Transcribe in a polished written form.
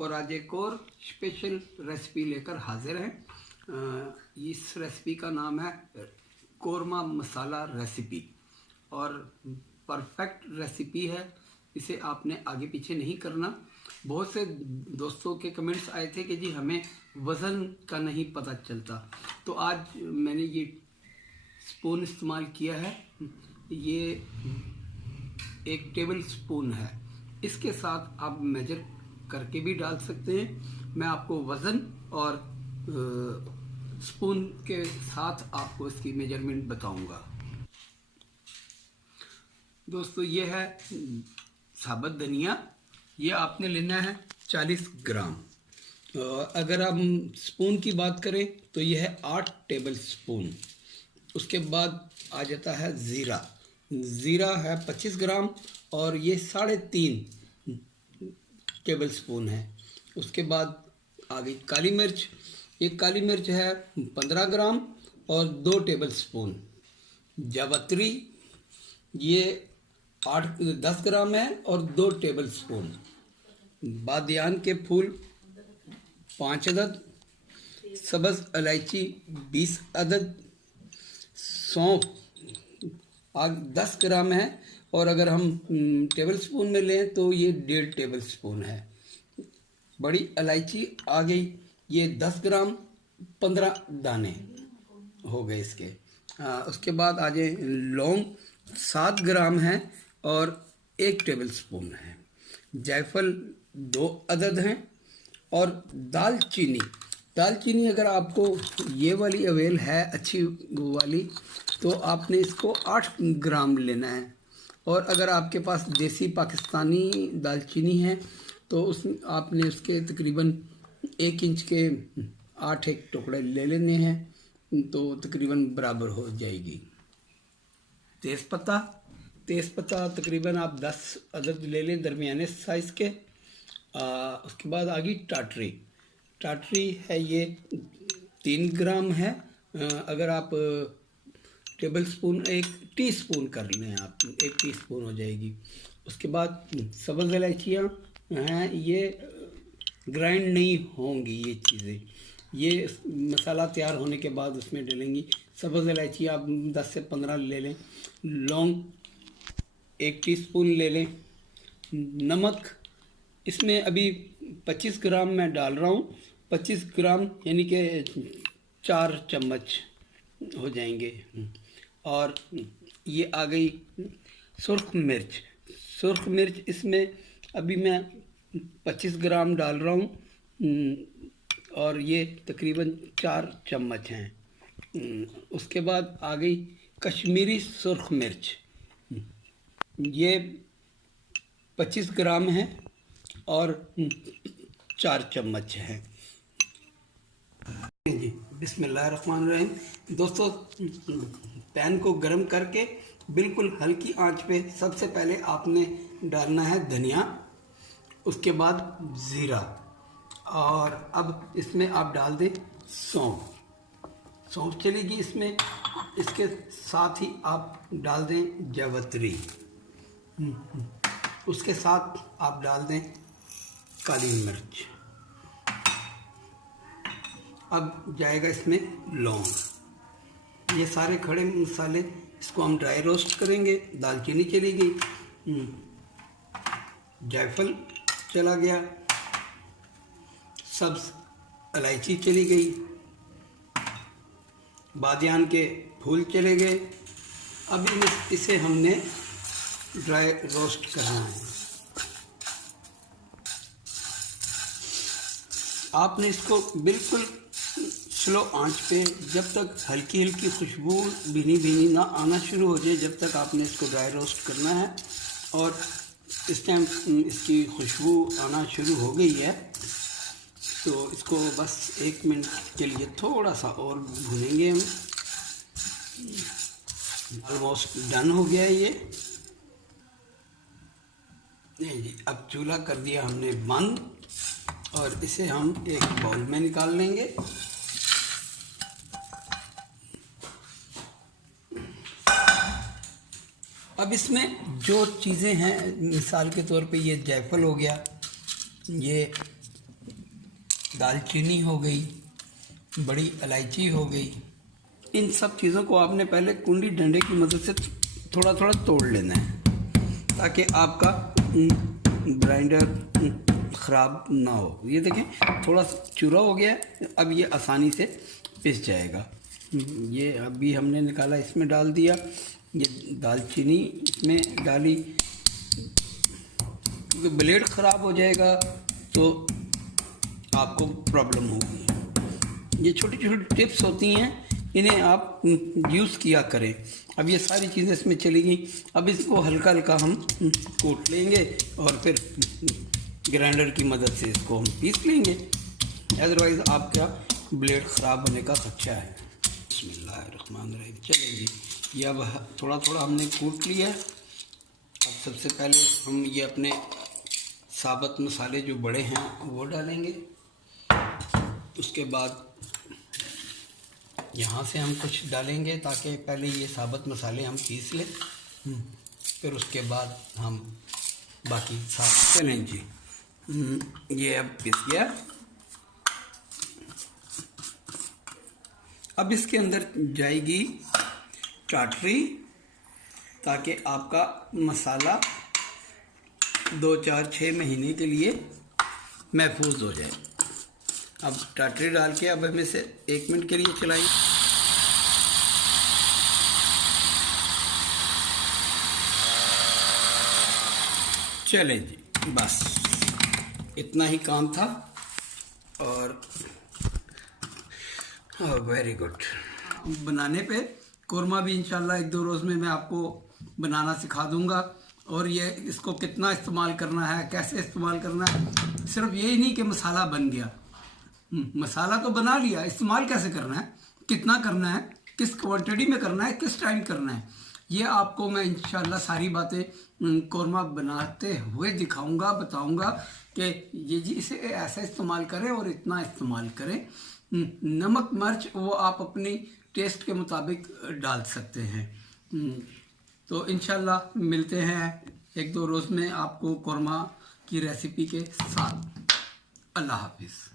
और आज एक और स्पेशल रेसिपी लेकर हाजिर हैं। इस रेसिपी का नाम है कोरमा मसाला रेसिपी और परफेक्ट रेसिपी है। इसे आपने आगे पीछे नहीं करना। बहुत से दोस्तों के कमेंट्स आए थे कि जी हमें वज़न का नहीं पता चलता, तो आज मैंने ये स्पून इस्तेमाल किया है। ये 1 टेबल स्पून है। इसके साथ आप मेजर करके भी डाल सकते हैं। मैं आपको वज़न और स्पून के साथ आपको इसकी मेजरमेंट बताऊंगा। दोस्तों ये है साबुत धनिया, ये आपने लेना है 40 ग्राम। अगर हम स्पून की बात करें तो यह है 8 टेबल स्पून। उसके बाद आ जाता है ज़ीरा। ज़ीरा है 25 ग्राम और ये 3.5 टेबल स्पून है। उसके बाद आ गई काली मिर्च। ये काली मिर्च है 15 ग्राम और 2 टेबल स्पून। जावित्री ये 10 ग्राम है और 2 टेबल स्पून। बादियान के फूल 5 अदद। सब्ज़ इलायची 20 अदद। सौंफ 10 ग्राम है और अगर हम टेबल स्पून में लें तो ये 1.5 टेबल स्पून है। बड़ी इलायची आ गई, ये 10 ग्राम 15 दाने हो गए इसके। उसके बाद आ जाए लौंग 7 ग्राम है और 1 टेबल स्पून है। जायफल 2 अदद हैं और दालचीनी अगर आपको ये वाली अवेल है अच्छी वाली तो आपने इसको 8 ग्राम लेना है। और अगर आपके पास देसी पाकिस्तानी दालचीनी है तो आपने उसके तकरीबन 1 इंच के 8 एक टुकड़े ले लेने हैं, तो तकरीबन बराबर हो जाएगी। तेज़पत्ता तकरीबन आप 10 अदद ले लें दरमियाने साइज़ के। उसके बाद आ गई टाटरी है, ये 3 ग्राम है। अगर आप टेबल स्पून 1 टीस्पून कर लें, आप 1 टीस्पून हो जाएगी। उसके बाद सब्ज़ इलायचियाँ हैं, ये ग्राइंड नहीं होंगी ये चीज़ें, ये मसाला तैयार होने के बाद उसमें डलेंगी। सब्ज़ इलायची आप 10 से 15 ले लें। लौंग 1 टीस्पून ले लें। नमक इसमें अभी 25 ग्राम मैं डाल रहा हूँ। 25 ग्राम यानी कि 4 चम्मच हो जाएंगे। और ये आ गई सुर्ख मिर्च इसमें अभी मैं 25 ग्राम डाल रहा हूँ और ये तकरीबन 4 चम्मच हैं। उसके बाद आ गई कश्मीरी सुर्ख मिर्च, ये 25 ग्राम है और 4 चम्मच हैं। जी बिस्मिल्लाहिर्रहमानिर्रहीम। दोस्तों पैन को गर्म करके बिल्कुल हल्की आंच पे सबसे पहले आपने डालना है धनिया, उसके बाद ज़ीरा और अब इसमें आप डाल दें सौंफ चलेगी इसमें। इसके साथ ही आप डाल दें जावित्री, उसके साथ आप डाल दें काली मिर्च। अब जाएगा इसमें लौंग। ये सारे खड़े मसाले इसको हम ड्राई रोस्ट करेंगे। दालचीनी चली गई, जायफल चला गया, सब्ज़ इलायची चली गई, बादियान के फूल चले गए। अब इसे हमने ड्राई रोस्ट करना है। आपने इसको बिल्कुल स्लो आंच पे जब तक हल्की खुशबू भीनी ना आना शुरू हो जाए, जब तक आपने इसको ड्राई रोस्ट करना है। और इस टाइम इसकी खुशबू आना शुरू हो गई है तो इसको बस 1 मिनट के लिए थोड़ा सा और भूनेंगे हम। ऑलमोस्ट डन हो गया है ये। नहीं जी, अब चूल्हा कर दिया हमने बंद और इसे हम एक बाउल में निकाल लेंगे। अब इसमें जो चीज़ें हैं, मिसाल के तौर पे ये जायफल हो गया, ये दालचीनी हो गई, बड़ी इलायची हो गई। इन सब चीज़ों को आपने पहले कुंडी डंडे की मदद से थोड़ा थोड़ा तोड़ लेना है, ताकि आपका ग्राइंडर ख़राब ना हो। ये देखें थोड़ा चूरा हो गया है, अब ये आसानी से पिस जाएगा। ये अभी हमने निकाला, इसमें डाल दिया। ये दालचीनी इसमें डाली, क्योंकि ब्लेड ख़राब हो जाएगा तो आपको प्रॉब्लम होगी। ये छोटी छोटी टिप्स होती हैं, इन्हें आप यूज़ किया करें। अब ये सारी चीज़ें इसमें चली गई। अब इसको हल्का हल्का हम कूट लेंगे और फिर ग्राइंडर की मदद से इसको हम पीस लेंगे, अदरवाइज़ आपका ब्लेड ख़राब होने का खदशा है। बिस्मिल्लाहिर्रहमानिर्रहीम। चलें जी, ये अब थोड़ा थोड़ा हमने कूट लिया। अब सबसे पहले हम ये अपने साबुत मसाले जो बड़े हैं वो डालेंगे। उसके बाद यहाँ से हम कुछ डालेंगे, ताकि पहले ये साबुत मसाले हम पीस लें, फिर उसके बाद हम बाकी साथ। चलें जी, ये अब पिस गया। अब इसके अंदर जाएगी टाटरी, ताकि आपका मसाला 2, 4, 6 महीने के लिए महफूज हो जाए। अब टाटरी डाल के अब हम इसे 1 मिनट के लिए चलाएं। चलें जी, बस इतना ही काम था। और वेरी गुड। बनाने पे कोरमा भी इंशाल्लाह 1-2 रोज़ में मैं आपको बनाना सिखा दूंगा। और ये इसको कितना इस्तेमाल करना है, कैसे इस्तेमाल करना है, सिर्फ यही नहीं कि मसाला बन गया। मसाला तो बना लिया, इस्तेमाल कैसे करना है, कितना करना है, किस क्वांटिटी में करना है, किस टाइम करना है, ये आपको मैं इंशाल्लाह सारी बातें कोरमा बनाते हुए दिखाऊंगा, बताऊंगा कि ये जी इसे ऐसा इस्तेमाल करें और इतना इस्तेमाल करें। नमक मिर्च वो आप अपनी टेस्ट के मुताबिक डाल सकते हैं। तो इंशाल्लाह मिलते हैं 1-2 रोज़ में आपको कोरमा की रेसिपी के साथ। अल्लाह हाफिज़।